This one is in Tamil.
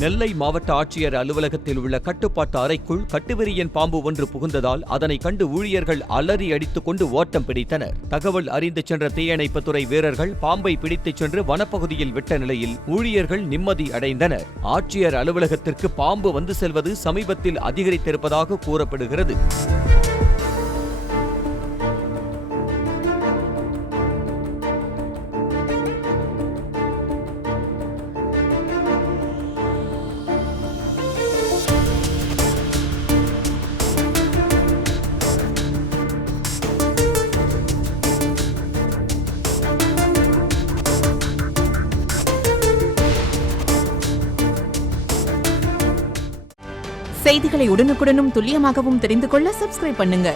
நெல்லை மாவட்ட ஆட்சியர் அலுவலகத்தில் உள்ள கட்டுப்பாட்டு அறைக்குள் கட்டுவிரியன் பாம்பு ஒன்று புகுந்ததால் அதனை கண்டு ஊழியர்கள் அலறி அடித்துக் கொண்டு ஓட்டம் பிடித்தனர். தகவல் அறிந்து சென்ற தீயணைப்புத்துறை வீரர்கள் பாம்பை பிடித்துச் சென்று வனப்பகுதியில் விட்ட நிலையில் ஊழியர்கள் நிம்மதி அடைந்தனர். ஆட்சியர் அலுவலகத்திற்கு பாம்பு வந்து செல்வது சமீபத்தில் அதிகரித்திருப்பதாக கூறப்படுகிறது. செய்திகளை உடனுக்குடனும் துல்லியமாகவும் தெரிந்து கொள்ள சப்ஸ்கிரைப் பண்ணுங்க.